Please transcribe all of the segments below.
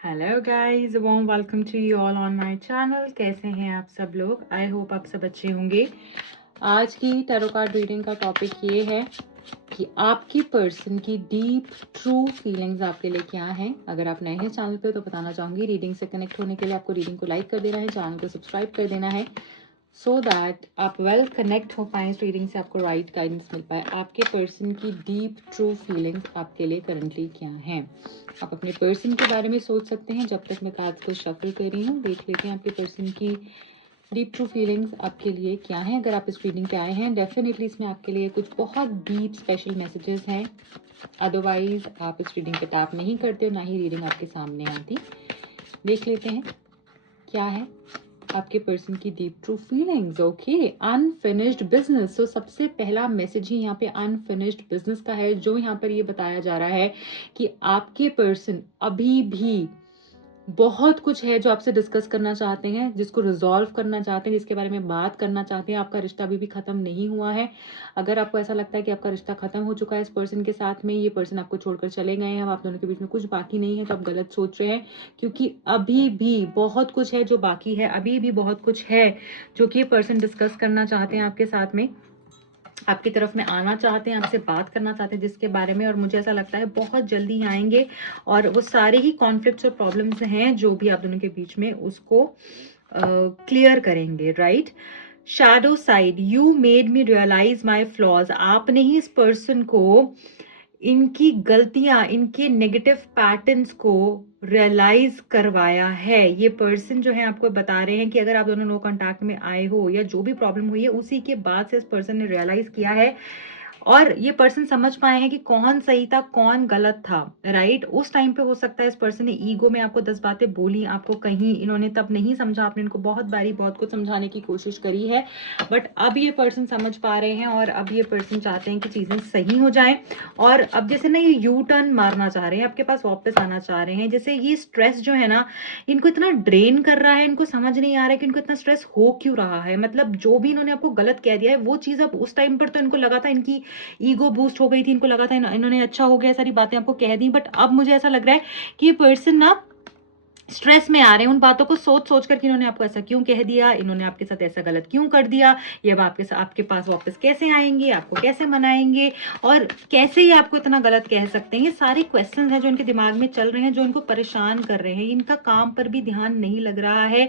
Hello guys, warm welcome to you all on my channel. कैसे हैं आप सब लोग? आई होप आप सब अच्छे होंगे। आज की टैरो कार्ड रीडिंग का टॉपिक ये है कि आपकी पर्सन की डीप ट्रू फीलिंग्स आपके लिए क्या हैं। अगर आप नए हैं चैनल पे तो बताना चाहूँगी, रीडिंग से कनेक्ट होने के लिए आपको रीडिंग को लाइक कर देना है, चैनल को सब्सक्राइब कर देना है, सो दैट आप वेल कनेक्ट हो पाए इस रीडिंग से, आपको राइट गाइडेंस मिल पाए। आपके पर्सन की डीप ट्रू फीलिंग्स आपके लिए करंटली क्या हैं। आप अपने पर्सन के बारे में सोच सकते हैं। जब तक मैं कार्ड्स को शफल कर रही हूँ, देख लेते हैं आपके पर्सन की डीप ट्रू फीलिंग्स आपके लिए क्या हैं। अगर आप इस रीडिंग पे आए हैं, डेफिनेटली इसमें आपके लिए कुछ बहुत डीप स्पेशल मैसेजेस हैं। अदरवाइज आप इस रीडिंग पे टैप नहीं करते हो, ना ही रीडिंग आपके सामने आती। देख लेते हैं क्या है आपके पर्सन की deep true feelings. Okay, unfinished business. So सबसे पहला मैसेज ही यहाँ पे अनफिनिश्ड बिजनेस का है, जो यहाँ पर ये बताया जा रहा है कि आपके पर्सन अभी भी बहुत कुछ है जो आपसे डिस्कस करना चाहते हैं, जिसको रिजॉल्व करना चाहते हैं, जिसके बारे में बात करना चाहते हैं। आपका रिश्ता अभी भी खत्म नहीं हुआ है। अगर आपको ऐसा लगता है कि आपका रिश्ता खत्म हो चुका है इस पर्सन के साथ में, ये पर्सन आपको छोड़कर चले गए हैं, आप दोनों के बीच में कुछ बाकी नहीं है, तो आप गलत सोच रहे हैं, क्योंकि अभी भी बहुत कुछ है जो बाकी है। अभी भी बहुत कुछ है जो कि ये पर्सन डिस्कस करना चाहते हैं आपके साथ में, आपकी तरफ में आना चाहते हैं, आपसे बात करना चाहते हैं जिसके बारे में। और मुझे ऐसा लगता है बहुत जल्दी आएंगे, और वो सारे ही कॉन्फ्लिक्ट्स और प्रॉब्लम्स हैं जो भी आप दोनों के बीच में, उसको क्लियर करेंगे। Right, shadow side, you made me realise my flaws. आपने ही इस पर्सन को इनकी गलतियां, इनके नेगेटिव पैटर्न्स को रियलाइज करवाया है। ये पर्सन जो है आपको बता रहे हैं कि अगर आप दोनों नो कांटेक्ट में आए हो या जो भी प्रॉब्लम हुई है, उसी के बाद से इस पर्सन ने रियलाइज किया है, और ये पर्सन समझ पाए हैं कि कौन सही था कौन गलत था। राइट, उस टाइम पे हो सकता है इस पर्सन ने ईगो में आपको 10 बातें बोली, आपको कहीं इन्होंने तब नहीं समझा, आपने इनको बहुत बारी बहुत कुछ समझाने की कोशिश करी है, बट अब ये पर्सन समझ पा रहे हैं, और अब ये पर्सन चाहते हैं कि चीजें सही हो जाएं। और अब जैसे ना ये यू टर्न मारना चाह रहे हैं, आपके पास वापस आना चाह रहे हैं। जैसे ये स्ट्रेस जो है ना, इनको इतना ड्रेन कर रहा है, इनको समझ नहीं आ रहा है कि इनको इतना स्ट्रेस हो क्यों रहा है। मतलब जो भी इन्होंने आपको गलत कह दिया है, वो चीज अब उस टाइम पर तो इनको लगा था, इनकी ईगो बूस्ट हो गई थी, इनको लगा था इन्होंने अच्छा हो गया, सारी बातें आपको कह दी, बट अब मुझे ऐसा लग रहा है कि ये पर्सन ना स्ट्रेस में आ रहे हैं उन बातों को सोच सोच कर कि इन्होंने आपको ऐसा क्यों कह दिया, इन्होंने आपके साथ ऐसा गलत क्यों कर दिया, ये अब आपके पास वापस कैसे आएंगे, आपको कैसे मनाएंगे, और कैसे ये आपको इतना गलत कह सकते हैं। ये सारे क्वेश्चंस हैं जो इनके दिमाग में चल रहे हैं, जो इनको परेशान कर रहे हैं। इनका काम पर भी ध्यान नहीं लग रहा है,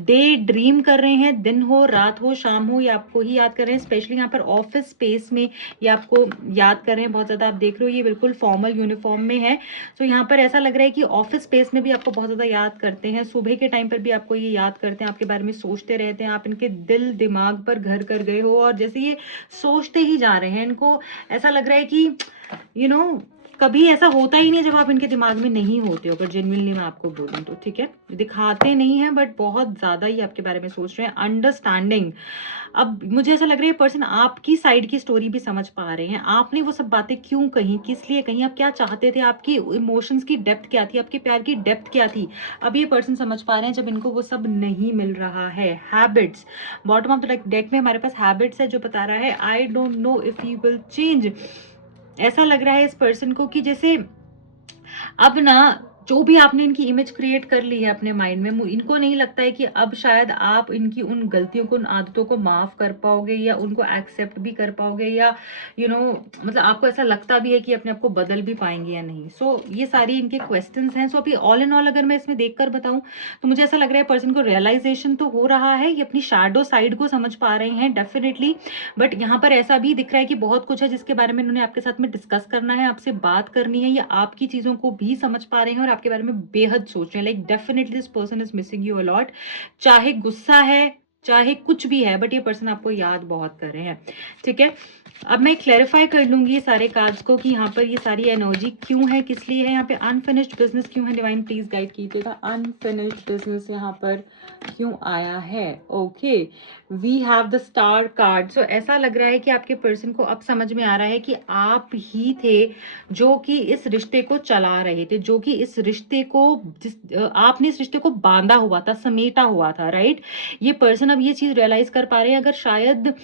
डे ड्रीम कर रहे हैं, दिन हो रात हो शाम हो, ये आपको ही याद कर रहे हैं। स्पेशली यहाँ पर ऑफिस स्पेस में ये आपको याद कर रहे हैं बहुत ज्यादा। आप देख रहे हो ये बिल्कुल फॉर्मल यूनिफॉर्म में है, तो यहाँ पर ऐसा लग रहा है कि ऑफिस स्पेस में भी आपको बहुत ज्यादा याद करते हैं, सुबह के टाइम पर भी आपको ये याद करते हैं, आपके बारे में सोचते रहते हैं, आप इनके दिल दिमाग पर घर कर गए हो, और जैसे ये सोचते ही जा रहे हैं, इनको ऐसा लग रहा है कि कभी ऐसा होता ही नहीं जब आप इनके दिमाग में नहीं होते हो। अगर जेन्युइनली मैं आपको बोलूं तो, ठीक है, दिखाते नहीं है बट बहुत ज्यादा ही आपके बारे में सोच रहे हैं। अंडरस्टैंडिंग, अब मुझे ऐसा लग रहा है पर्सन आपकी साइड की स्टोरी भी समझ पा रहे हैं। आपने वो सब बातें क्यों कही, किस लिए कही, आप क्या चाहते थे, आपकी इमोशंस की डेप्थ क्या थी, आपके प्यार की डेप्थ क्या थी, अब ये पर्सन समझ पा रहे हैं जब इनको वो सब नहीं मिल रहा है। Habits, bottom of the deck में हमारे पास हैबिट्स है जो बता रहा है I don't know if you will change. ऐसा लग रहा है इस पर्सन को कि जैसे अब ना जो भी आपने इनकी इमेज क्रिएट कर ली है अपने माइंड में, इनको नहीं लगता है कि अब शायद आप इनकी उन गलतियों को, उन आदतों को माफ कर पाओगे, या उनको एक्सेप्ट भी कर पाओगे, या मतलब आपको ऐसा लगता भी है कि अपने आप को बदल भी पाएंगे या नहीं। ये सारी इनके क्वेश्चंस हैं। अभी ऑल इन ऑल अगर मैं इसमें देखकर बताऊं तो मुझे ऐसा लग रहा है पर्सन को रियलाइजेशन तो हो रहा है, ये अपनी शैडो साइड को समझ पा रहे हैं डेफिनेटली, बट यहाँ पर ऐसा भी दिख रहा है कि बहुत कुछ है जिसके बारे में इन्होंने आपके साथ में डिस्कस करना है, आपसे बात करनी है, या आपकी चीजों को भी समझ पा रहे हैं और आपके बारे में बेहद सोच रहे हैं। Like definitely this person is missing you a lot, चाहे गुस्सा है चाहे कुछ भी है, बट ये पर्सन आपको याद बहुत कर रहे हैं। ठीक है, अब मैं क्लैरिफाई कर लूंगी ये सारे कार्ड्स को कि यहाँ पर ये सारी एनर्जी क्यों है, किस लिए है। यहाँ पे अनफिनिश्ड बिजनेस क्यों है, डिवाइन प्लीज गाइड कीजिएगा। अनफिनिश्ड बिजनेस यहाँ पर क्यों आया है? Okay, we have the star card. So ऐसा लग रहा है कि आपके पर्सन को अब समझ में आ रहा है कि आप ही थे जो कि इस रिश्ते को चला रहे थे, जो कि इस रिश्ते को आपने इस रिश्ते को बांधा हुआ था, समेटा हुआ था। राइट, ये पर्सन अब ये चीज रियलाइज कर पा रहे हैं। अगर शायद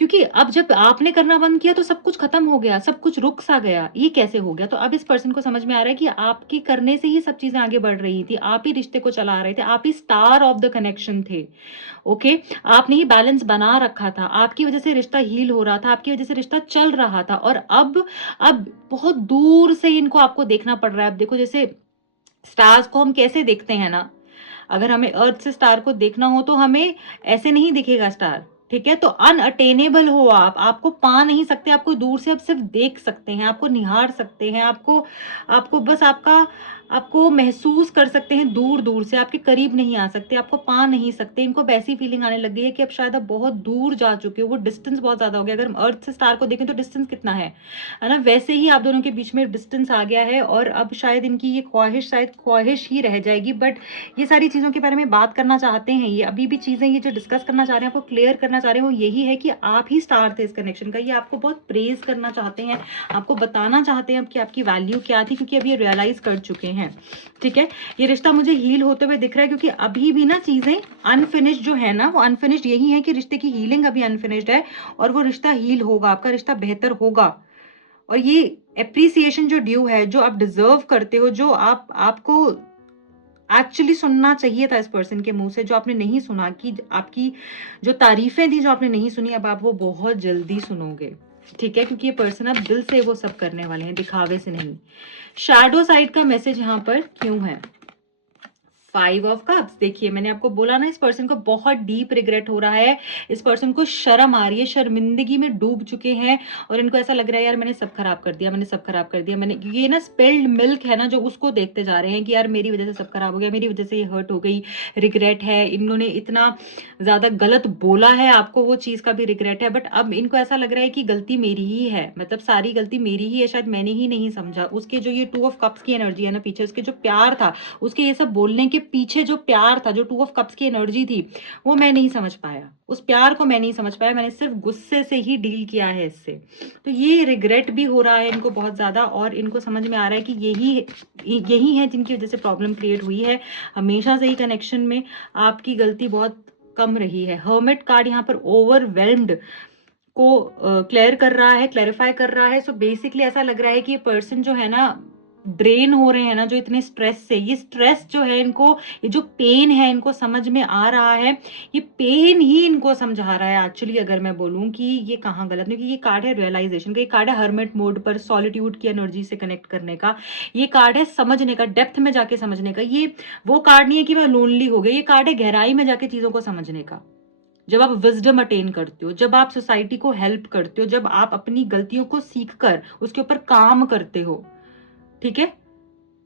क्योंकि अब जब आपने करना बंद किया तो सब कुछ खत्म हो गया, सब कुछ रुक सा गया। ये कैसे हो गया? तो अब इस पर्सन को समझ में आ रहा है कि आपके करने से ही सब चीजें आगे बढ़ रही थी, आप ही रिश्ते को चला रहे थे, आप ही स्टार ऑफ द कनेक्शन थे। ओके, आपने ही बैलेंस बना रखा था, आपकी वजह से रिश्ता हील हो रहा था, आपकी वजह से रिश्ता चल रहा था। और अब बहुत दूर से इनको आपको देखना पड़ रहा है। अब देखो, जैसे स्टार्स को हम कैसे देखते हैं ना, अगर हमें अर्थ से स्टार को देखना हो तो हमें ऐसे नहीं दिखेगा स्टार, ठीक है? तो अनअटेनेबल हो आप, आपको पा नहीं सकते, आपको दूर से आप सिर्फ देख सकते हैं, आपको निहार सकते हैं, आपको आपको बस आपको महसूस कर सकते हैं दूर दूर से, आपके करीब नहीं आ सकते, आपको पा नहीं सकते। इनको वैसी फीलिंग आने लग गई है कि अब शायद आप बहुत दूर जा चुके हो, वो डिस्टेंस बहुत ज्यादा हो गया। अगर हम अर्थ से स्टार को देखें तो डिस्टेंस कितना है ना, वैसे ही आप दोनों के बीच में डिस्टेंस आ गया है। और अब शायद इनकी ये ख्वाहिश शायद ख्वाहिश ही रह जाएगी। बट ये सारी चीज़ों के बारे में बात करना चाहते हैं, ये अभी भी चीज़ें ये जो डिस्कस करना चाह रहे हैं, आपको क्लियर करना चाह रहे हैं, वो यही है कि आप ही स्टार थे इस कनेक्शन का। ये आपको बहुत प्रेज करना चाहते हैं, आपको बताना चाहते हैं कि आपकी वैल्यू क्या थी, क्योंकि अब ये रियलाइज कर चुके हैं, ठीक है? ये रिश्ता मुझे हील होते हुए दिख रहा है, क्योंकि अभी भी ना चीज़ें अनफिनिश्ड जो है ना, वो अनफिनिश्ड यही है कि रिश्ते की हीलिंग अभी अनफिनिश्ड है, और वो रिश्ता हील होगा, आपका रिश्ता बेहतर होगा। और ये एप्रिसिएशन जो ड्यू है, जो आप डिजर्व करते हो, जो आपको एक्चुअली सुनना चाहिए था इस पर्सन के मुंह से, जो आपने नहीं सुना, कि आपकी जो तारीफें थी जो आपने नहीं सुनी, अब आप वो बहुत जल्दी सुनोगे, ठीक है? क्योंकि ये पर्सन अब दिल से वो सब करने वाले हैं, दिखावे से नहीं। शैडो साइड का मैसेज यहाँ पर क्यों है? 5 ऑफ कप्स। देखिए, मैंने आपको बोला ना, इस पर्सन को बहुत डीप रिग्रेट हो रहा है, इस पर्सन को शर्म आ रही है, शर्मिंदगी में डूब चुके हैं, और इनको ऐसा लग रहा है यार मैंने सब खराब कर दिया, मैंने सब खराब कर दिया, मैंने ये ना स्पिल्ड मिल्क है ना, जो उसको देखते जा रहे हैं कि यार मेरी वजह से सब खराब हो गया, मेरी वजह से ये हर्ट हो गई, रिग्रेट है, इन्होंने इतना ज्यादा गलत बोला है आपको, वो चीज का भी रिग्रेट है। बट अब इनको ऐसा लग रहा है कि गलती मेरी ही है, मतलब सारी गलती मेरी ही है, शायद मैंने ही नहीं समझा। उसके जो ये 2 ऑफ कप्स की एनर्जी है ना पीछे, उसके जो प्यार था, उसके ये सब बोलने के पीछे जो प्यार था, जो 2 ऑफ कप्स की एनर्जी थी, वो मैं नहीं समझ पाया, उस प्यार को मैं नहीं समझ पाया, मैंने सिर्फ गुस्से से ही डील किया है इससे। तो ये रिग्रेट भी हो रहा है इनको बहुत ज्यादा, और इनको समझ में आ रहा है कि यही है जिनकी वजह से प्रॉब्लम क्रिएट हुई है। हमेशा से ही कनेक्शन में आपकी गलती बहुत कम रही है। हर्मिट कार्ड यहाँ पर ओवरवेल्म्ड को क्लियर कर रहा है, क्लैरिफाई कर रहा है। सो बेसिकली ऐसा लग रहा है कि ये पर्सन जो है ना, ड्रेन हो रहे हैं ना जो इतने स्ट्रेस से, ये स्ट्रेस जो है इनको, ये जो पेन है इनको समझ में आ रहा है, ये पेन ही इनको समझा रहा है एक्चुअली, अगर मैं बोलूं कि ये कहाँ गलत नहीं। ये कार्ड है रियलाइजेशन का, ये कार्ड है हर्मिट मोड पर सॉलिट्यूड की एनर्जी से कनेक्ट करने का, ये कार्ड है समझने का, डेप्थ में जाके समझने का। ये वो कार्ड नहीं है कि मैं लोनली हो गई, ये कार्ड है गहराई में जाके चीजों को समझने का। जब आप विजडम अटेन करते हो, जब आप सोसाइटी को हेल्प करते हो, जब आप अपनी गलतियों को सीखकर उसके ऊपर काम करते हो, ठीक है?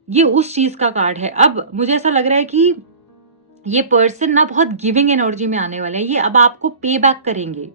ये उस चीज का कार्ड है। अब मुझे ऐसा लग रहा है कि ये पर्सन ना बहुत गिविंग एनर्जी में आने वाले हैं, ये अब आपको पे बैक करेंगे,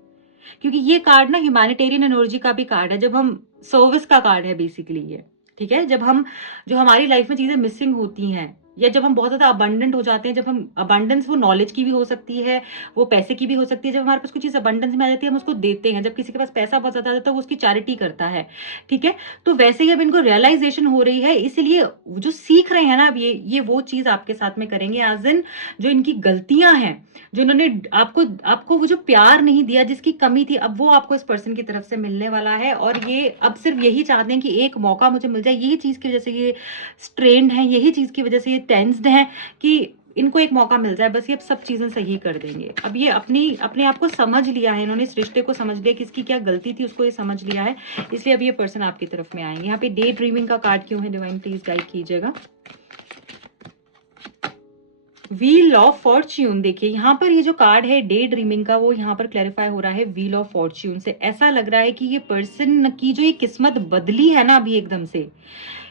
क्योंकि ये कार्ड ना ह्यूमैनिटेरियन एनर्जी का भी कार्ड है, जब हम सर्विस का कार्ड है बेसिकली ये, ठीक है? जब हम, जो हमारी लाइफ में चीजें मिसिंग होती हैं, या जब हम बहुत ज्यादा अबंडेंट हो जाते हैं, जब हम अबंडेंस, वो नॉलेज की भी हो सकती है, वो पैसे की भी हो सकती है, जब हमारे पास कोई चीज अबंडेंस में आ जाती है हम उसको देते हैं, जब किसी के पास पैसा बहुत ज्यादा आ जाता है वो उसकी चैरिटी करता है, ठीक है? तो वैसे ही अब इनको रियलाइजेशन हो रही है, इसलिए जो सीख रहे हैं ना अब ये वो चीज आपके साथ में करेंगे, एज इन जो इनकी गलतियां हैं, जो इन्होंने आपको वो जो प्यार नहीं दिया, जिसकी कमी थी, अब वो आपको इस पर्सन की तरफ से मिलने वाला है। और ये अब सिर्फ यही चाहते हैं कि एक मौका मुझे मिल जाए, यही चीज की वजह से ये स्ट्रेन्ड है, यही चीज की वजह से ये टेंस्ड है कि इनको एक मौका मिल जाए, बस ये अब सब चीजें सही कर देंगे। अब ये अपने आप को समझ लिया है, इन्होंने इस रिश्ते को समझ लिया, किसकी क्या गलती थी उसको ये समझ लिया है, इसलिए अब ये पर्सन आपकी तरफ में आएंगे। यहाँ पे डे ड्रीमिंग का कार्ड क्यों है? डिवाइन प्लीज गाइड कीजिएगा। Wheel of Fortune. देखिए यहाँ पर ये जो कार्ड है डे ड्रीमिंग का, वो यहाँ पर क्लैरिफाई हो रहा है व्हील ऑफ फॉर्च्यून से। ऐसा लग रहा है कि ये पर्सन की जो ये किस्मत बदली है ना अभी एकदम से,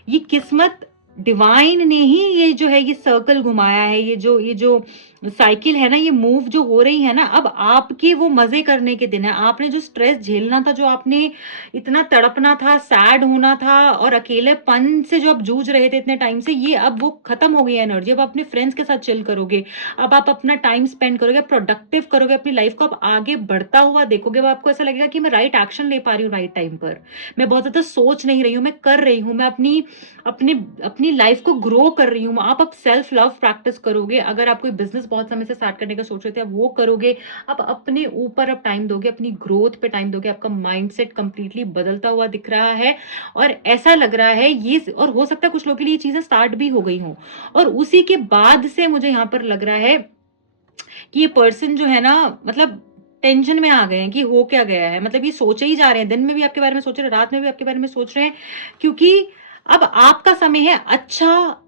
ये किस्मत डिवाइन ने ही ये जो है ये सर्कल घुमाया है, ये जो साइकिल है ना, ये मूव जो हो रही है ना, अब आपके वो मजे करने के दिन है। आपने जो स्ट्रेस झेलना था, जो आपने इतना तड़पना था, सैड होना था, और अकेलेपन से जो आप जूझ रहे थे इतने टाइम से, ये अब वो खत्म हो गई है एनर्जी। अब अपने फ्रेंड्स के साथ चिल करोगे, अब आप अपना टाइम स्पेंड करोगे, प्रोडक्टिव करोगे, अपनी लाइफ को आप आगे बढ़ता हुआ देखोगे। अब आपको ऐसा लगेगा कि मैं राइट एक्शन ले पा रही हूँ राइट टाइम पर, मैं बहुत ज्यादा सोच नहीं रही हूँ, मैं कर रही हूँ, मैं अपनी लाइफ को ग्रो कर रही हूँ। आप अब सेल्फ लव प्रैक्टिस करोगे। अगर आप कोई बिजनेस बहुत समय से स्टार्ट करने का सोच रहे थे, अब वो करोगे। अब अपने ऊपर अब टाइम दोगे, अपनी ग्रोथ पे टाइम दोगे। आपका माइंडसेट कंप्लीटली बदलता हुआ दिख रहा है और ऐसा लग रहा है ये, और हो सकता है कुछ लोगों के लिए ये चीजें स्टार्ट भी हो गई हों, और उसी के बाद से मुझे यहाँ पर लग रहा है कि ये पर्सन जो है ना, मतलब टेंशन में आ गए हैं कि हो क्या गया है। मतलब ये सोचे ही जा रहे हैं, दिन में भी आपके बारे में सोच रहे हैं, रात में भी आपके बारे में सोच रहे हैं, क्योंकि अब आपका समय है अच्छा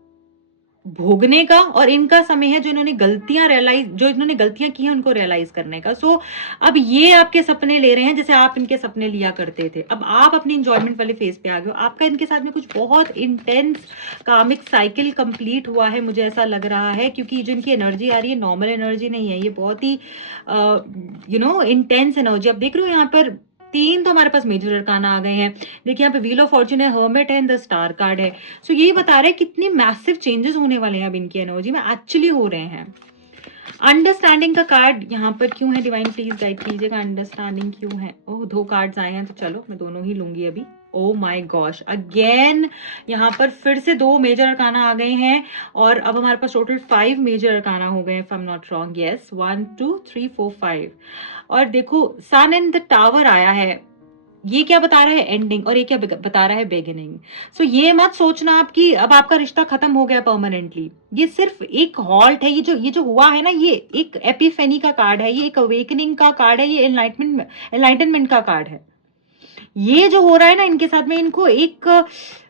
भोगने का, और इनका समय है जो इन्होंने गलतियां की हैं उनको रियलाइज करने का। सो अब ये आपके सपने ले रहे हैं जैसे आप इनके सपने लिया करते थे। अब आप अपनी इंजॉयमेंट वाले फेज पे आ गए हो। आपका इनके साथ में कुछ बहुत इंटेंस कामिक साइकिल कंप्लीट हुआ है, मुझे ऐसा लग रहा है, क्योंकि जो इनकी एनर्जी आ रही है नॉर्मल एनर्जी नहीं है, ये बहुत ही इंटेंस एनर्जी। आप देख रहे हो यहाँ पर 3 तो हमारे पास मेजर अरकाना आ गए हैं। देखिए यहाँ पे व्हील ऑफ फॉर्च्यून है, हर्मिट है, द स्टार कार्ड है। सो ये बता रहे हैं कितनी मैसिव चेंजेस होने वाले हैं अब इनकी एनर्जी में, एक्चुअली हो रहे हैं। अंडरस्टैंडिंग का कार्ड यहाँ पर क्यों है, डिवाइन प्लीज गाइड कीजिएगा, अंडरस्टैंडिंग क्यों है। ओह 2 कार्ड्स आए हैं, तो चलो मैं दोनों ही लूंगी अभी। ओ माई गॉश, अगेन यहाँ पर फिर से 2 मेजर अरकाना आ गए हैं, और अब हमारे पास टोटल 5 मेजर अरकाना हो गए, if I am not wrong. Yes, 1 2 3 4 5। और देखो सन एंड द टावर आया है। ये क्या बता रहा है, एंडिंग, और ये क्या बता रहा है, बिगिनिंग। सो ये मत सोचना आपकी अब आपका रिश्ता खत्म हो गया परमानेंटली। ये सिर्फ एक हॉल्ट है। ये जो हुआ है ना, ये एक एपिफेनी का कार्ड है, ये एक अवेकनिंग का कार्ड है, ये एनलाइटनमेंट का कार्ड है। ये जो हो रहा है ना इनके साथ में, इनको एक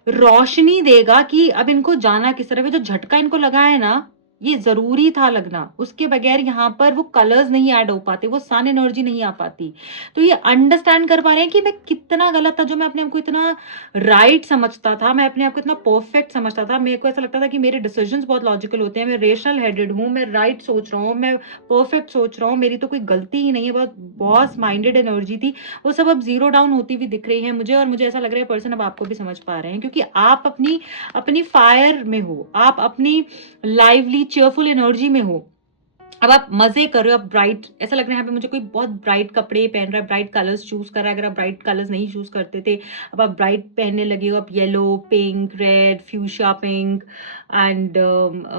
रोशनी देगा कि अब इनको जाना किस तरफ है। जो झटका इनको लगा है ना, ये जरूरी था लगना, उसके बगैर यहाँ पर वो कलर्स नहीं ऐड हो पाते, वो सन एनर्जी नहीं आ पाती। तो ये अंडरस्टैंड कर पा रहे हैं कि मैं कितना गलत था, जो मैं अपने आप को इतना राइट समझता था, मैं अपने आप को इतना परफेक्ट समझता था, मेरे को ऐसा लगता था कि मेरे डिसीजंस बहुत लॉजिकल होते हैं, मैं रेशनल हेडेड हूँ, मैं राइट सोच रहा हूँ, मैं परफेक्ट सोच रहा हूँ, मेरी तो कोई गलती ही नहीं है। बहुत बॉस माइंडेड एनर्जी थी, वो सब अब जीरो डाउन होती हुई दिख रही है मुझे। और मुझे ऐसा लग रहा है पर्सन अब आपको भी समझ पा रहे हैं, क्योंकि आप अपनी अपनी फायर में हो, आप अपनी लाइवली चेयरफुल एनर्जी में हो। अब आप मजे कर रहे हो, आप ब्राइट, ऐसा लग रहा है यहाँ पे मुझे कोई बहुत ब्राइट कपड़े पहन रहा है, ब्राइट कलर्स चूज कर रहा है। अगर आप ब्राइट कलर्स नहीं चूज करते थे, अब आप ब्राइट पहनने लगे हो। आप yellow, pink, red, fuchsia pink, and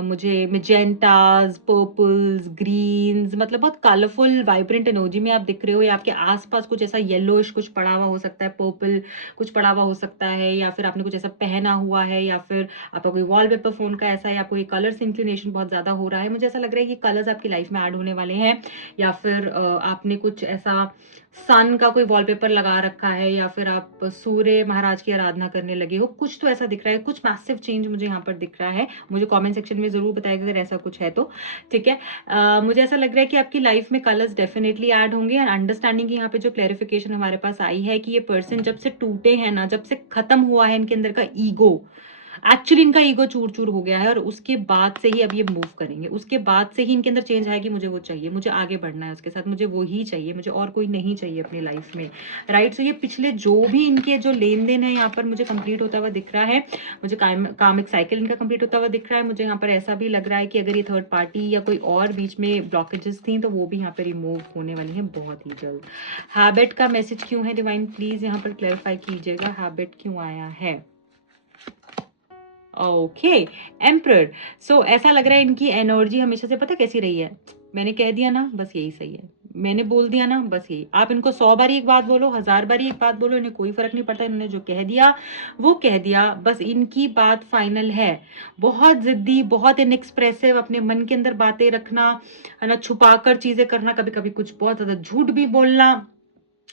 मुझे मिजेंटाज, पर्पल्स, ग्रीन्स, मतलब बहुत कलरफुल वाइब्रेंट एनर्जी में आप दिख रहे हो। या आपके आसपास कुछ ऐसा येलोइश कुछ पड़ा हुआ हो सकता है, पर्पल कुछ पड़ा हुआ हो सकता है, या फिर आपने कुछ ऐसा पहना हुआ है, या फिर आपका कोई वॉलपेपर फोन का ऐसा है, या कोई कलर्स इंक्लिनेशन बहुत ज्यादा हो रहा है। मुझे ऐसा लग रहा है कि कलर्स आपकी लाइफ में ऐड होने वाले हैं, या फिर आपने कुछ ऐसा सन का कोई वॉलपेपर लगा रखा है, या फिर आप सूर्य महाराज की आराधना करने लगे हो। कुछ तो ऐसा दिख रहा है, कुछ मैसिव चेंज मुझे यहाँ पर दिख रहा है। मुझे कमेंट सेक्शन में जरूर बताइएगा अगर ऐसा कुछ है तो, ठीक है। मुझे ऐसा लग रहा है कि आपकी लाइफ में कलर्स डेफिनेटली ऐड होंगे। एंड अंडरस्टैंडिंग की यहाँ पे जो क्लैरिफिकेशन हमारे पास आई है कि ये पर्सन जब से टूटे हैं ना, जब से खत्म हुआ है इनके अंदर का ईगो, एक्चुअली इनका ईगो चूर चूर हो गया है, और उसके बाद से ही अब ये मूव करेंगे। उसके बाद से ही इनके अंदर चेंज आया कि मुझे वो चाहिए, मुझे आगे बढ़ना है उसके साथ, मुझे वो ही चाहिए, मुझे और कोई नहीं चाहिए अपनी लाइफ में, राइट। सो ये पिछले जो भी इनके जो लेन देन है यहाँ पर मुझे कंप्लीट होता हुआ दिख रहा है। मुझे कामिक साइकिल इनका कंप्लीट होता हुआ दिख रहा है। मुझे यहाँ पर ऐसा भी लग रहा है कि अगर ये थर्ड पार्टी या कोई और बीच में ब्लॉकेजेस थी तो वो भी यहाँ पर रिमूव होने वाली है बहुत ही जल्द। हैबिट का मैसेज क्यों है, डिवाइन प्लीज यहाँ पर क्लैरिफाई कीजिएगा, हैबिट क्यों आया है। Okay, emperor. सो ऐसा लग रहा है इनकी एनर्जी हमेशा से पता कैसी रही है, मैंने कह दिया ना बस यही सही है, मैंने बोल दिया ना बस यही। आप इनको 100 बार एक बात बोलो, 1000 बार एक बात बोलो, इन्हें कोई फर्क नहीं पड़ता। इन्होंने जो कह दिया वो कह दिया, बस इनकी बात फाइनल है। बहुत जिद्दी, बहुत इनएक्सप्रेसिव, अपने मन के अंदर बातें रखना है ना, छुपाकर चीजें करना, कभी कभी कुछ बहुत ज्यादा झूठ भी बोलना,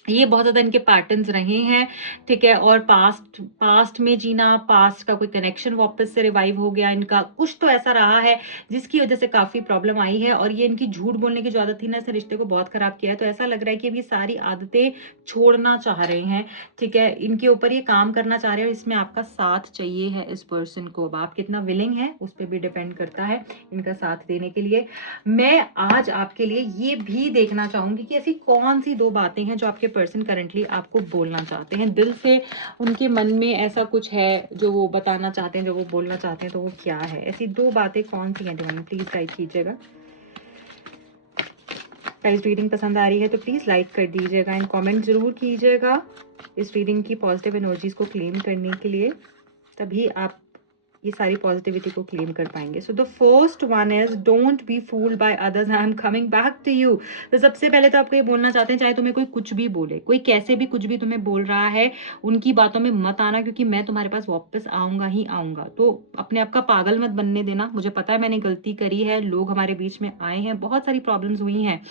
ये बहुत ज्यादा इनके पैटर्न्स रहे हैं, ठीक है। और पास्ट में जीना, पास्ट का कोई कनेक्शन वापस से रिवाइव हो गया इनका, कुछ तो ऐसा रहा है जिसकी वजह से काफी प्रॉब्लम आई है। और ये इनकी झूठ बोलने की जो आदत थी ना, इसने रिश्ते को बहुत खराब किया है। तो ऐसा लग रहा है कि अब ये सारी आदतें छोड़ना चाह रहे हैं, ठीक है। इनके ऊपर ये काम करना चाह रहे हैं, इसमें आपका साथ चाहिए है इस पर्सन को। अब आप कितना विलिंग है उस पर भी डिपेंड करता है इनका साथ देने के लिए। मैं आज आपके लिए ये भी देखना चाहूंगी कि ऐसी कौन सी 2 बातें हैं जो आपके पर्सन करंटली आपको बोलना चाहते हैं, दिल से उनके मन में ऐसा कुछ है जो वो बताना चाहते हैं, जो वो बोलना चाहते हैं, तो वो क्या है, ऐसी 2 बातें कौन सी हैं डिवाइन प्लीज गाइड कीजिएगा। गाइस रीडिंग पसंद आ रही है तो प्लीज लाइक कर दीजिएगा एंड कमेंट जरूर कीजिएगा इस रीडिंग की पॉजिटिव एनर्जीज को क्लेम करने के लिए, तभी आप ये सारी पॉजिटिविटी को क्लेम कर पाएंगे। So the first one is don't be fooled by others, I am coming back to you. तो सबसे पहले तो आपको ये बोलना चाहते हैं, चाहे तुम्हें कोई कुछ भी बोले, कोई कैसे भी कुछ भी तुम्हें बोल रहा है, उनकी बातों में मत आना, क्योंकि मैं तुम्हारे पास वापस आऊंगा ही आऊंगा। तो अपने आप का पागल मत बनने देना। मुझे पता है मैंने गलती करी है, लोग हमारे बीच में आए हैं, बहुत सारी प्रॉब्लम्स हुई हैं,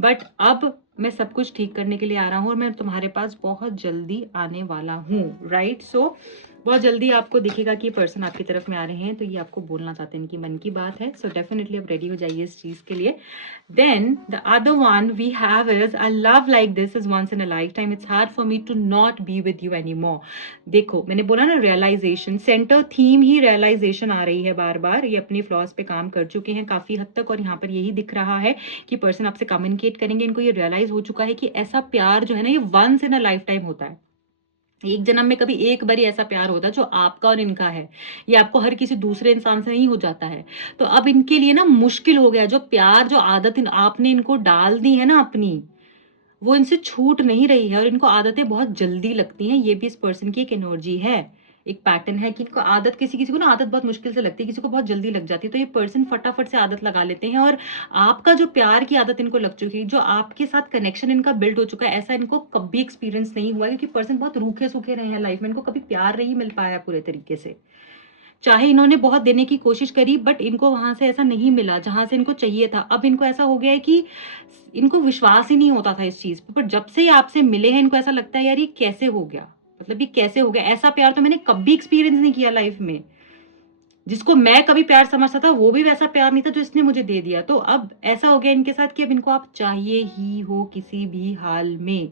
बट अब मैं सब कुछ ठीक करने के लिए आ रहा हूँ और मैं तुम्हारे पास बहुत जल्दी आने वाला हूँ, राइट। सो बहुत जल्दी आपको दिखेगा कि पर्सन आपकी तरफ में आ रहे हैं, तो ये आपको बोलना चाहते हैं, इनकी मन की बात है। सो डेफिनेटली आप रेडी हो जाइए इस चीज के लिए। Then the other one we have is a love like this is once in a life time, it's hard for me to not be with you any more. देखो मैंने बोला ना, रियलाइजेशन सेंटर थीम ही realisation आ रही है बार बार। ये अपनी फ्लॉज पे काम कर चुके हैं काफी हद तक, और यहाँ पर यही दिख रहा है कि पर्सन आपसे कम्युनिकेट करेंगे। इनको ये रियलाइज हो चुका है कि ऐसा प्यार जो है ना, ये once in a life time होता है। एक जन्म में कभी एक बार ऐसा प्यार होता है जो आपका और इनका है। ये आपको हर किसी दूसरे इंसान से नहीं हो जाता है। तो अब इनके लिए ना मुश्किल हो गया, जो प्यार जो आदत आपने इनको डाल दी है ना अपनी, वो इनसे छूट नहीं रही है, और इनको आदतें बहुत जल्दी लगती हैं। ये भी इस पर्सन की एक एनर्जी है, एक पैटर्न है कि इनको आदत, किसी किसी को ना आदत बहुत मुश्किल से लगती है, किसी को बहुत जल्दी लग जाती है। तो ये पर्सन फटाफट से आदत लगा लेते हैं, और आपका जो प्यार की आदत इनको लग चुकी है, जो आपके साथ कनेक्शन इनका बिल्ड हो चुका है, ऐसा इनको कभी एक्सपीरियंस नहीं हुआ, क्योंकि पर्सन बहुत रूखे सूखे रहे हैं लाइफ में, इनको कभी प्यार नहीं मिल पाया पूरे तरीके से। चाहे इन्होंने बहुत देने की कोशिश करी, बट इनको वहां से ऐसा नहीं मिला जहां से इनको चाहिए था। अब इनको ऐसा हो गया है कि इनको विश्वास ही नहीं होता था इस चीज पे, पर जब से ये आपसे मिले हैं, इनको ऐसा लगता है यार ये कैसे हो गया, मतलब ये कैसे हो गया, ऐसा प्यार तो मैंने कभी एक्सपीरियंस नहीं किया लाइफ में। जिसको मैं कभी प्यार समझता था वो भी वैसा प्यार नहीं था जो इसने मुझे दे दिया। तो अब ऐसा हो गया इनके साथ कि अब इनको आप चाहिए ही हो किसी भी हाल में,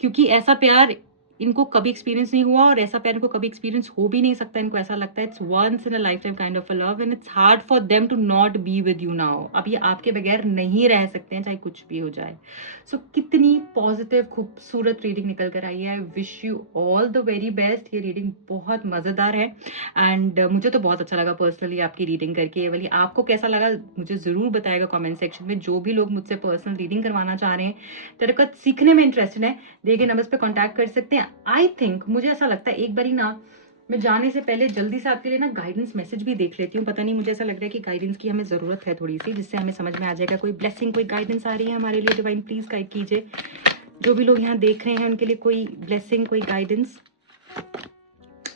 क्योंकि ऐसा प्यार इनको कभी एक्सपीरियंस नहीं हुआ, और ऐसा प्यार इनको कभी एक्सपीरियंस हो भी नहीं सकता। इनको ऐसा लगता है it's once in a life time kind of a love, and it's hard for them to not be with you now. अब ये आपके बगैर नहीं रह सकते हैं, चाहे कुछ भी हो जाए। सो कितनी पॉजिटिव खूबसूरत रीडिंग निकल कर आई है। I wish you all the very best. ये रीडिंग बहुत मजेदार है, एंड मुझे तो बहुत अच्छा लगा पर्सनली आपकी रीडिंग करके। ये वाली आपको कैसा लगा मुझे जरूर बताएगा कमेंट सेक्शन में। जो भी लोग मुझसे पर्सनल रीडिंग करवाना चाह रहे हैं, तरकत सीखने में इंटरेस्टेड है, देखिए नंबर्स पे कांटेक्ट कर सकते हैं। आई थिंक मुझे ऐसा लगता है एक बारी ना मैं जाने से पहले जल्दी से आपके लिए ना गाइडेंस मैसेज भी देख लेती हूँ। पता नहीं, मुझे ऐसा लग रहा है कि गाइडेंस की हमें जरूरत है थोड़ी सी, जिससे हमें समझ में आ जाएगा कोई ब्लेसिंग, कोई गाइडेंस आ रही है हमारे लिए। डिवाइन प्लीज गाइड कीजिए। जो भी लोग यहाँ देख रहे हैं उनके लिए कोई ब्लेसिंग, कोई गाइडेंस।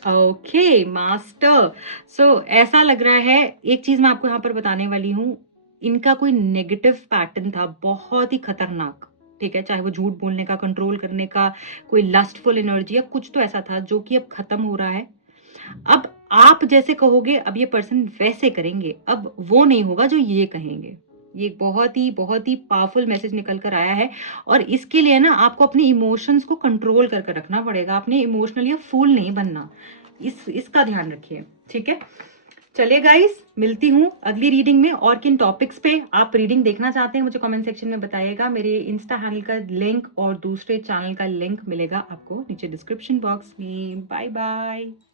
Okay master. सो ऐसा लग रहा है, एक चीज मैं आपको यहाँ पर बताने वाली हूँ, इनका कोई नेगेटिव पैटर्न था बहुत ही खतरनाक, ठीक है, चाहे वो झूठ बोलने का, कंट्रोल करने का, कोई लस्टफुल एनर्जी या कुछ तो ऐसा था जो कि अब खत्म हो रहा है। अब आप जैसे कहोगे अब ये पर्सन वैसे करेंगे, अब वो नहीं होगा जो ये कहेंगे। ये बहुत ही पावरफुल मैसेज निकल कर आया है, और इसके लिए ना आपको अपने इमोशंस को कंट्रोल करके रखना पड़ेगा। आपने इमोशनली फूल नहीं बनना, इसका ध्यान रखिए, ठीक है। चलिए गाइस, मिलती हूँ अगली रीडिंग में। और किन टॉपिक्स पे आप रीडिंग देखना चाहते हैं मुझे कमेंट सेक्शन में बताइएगा। मेरे इंस्टा हैंडल का लिंक और दूसरे चैनल का लिंक मिलेगा आपको नीचे डिस्क्रिप्शन बॉक्स में। Bye bye.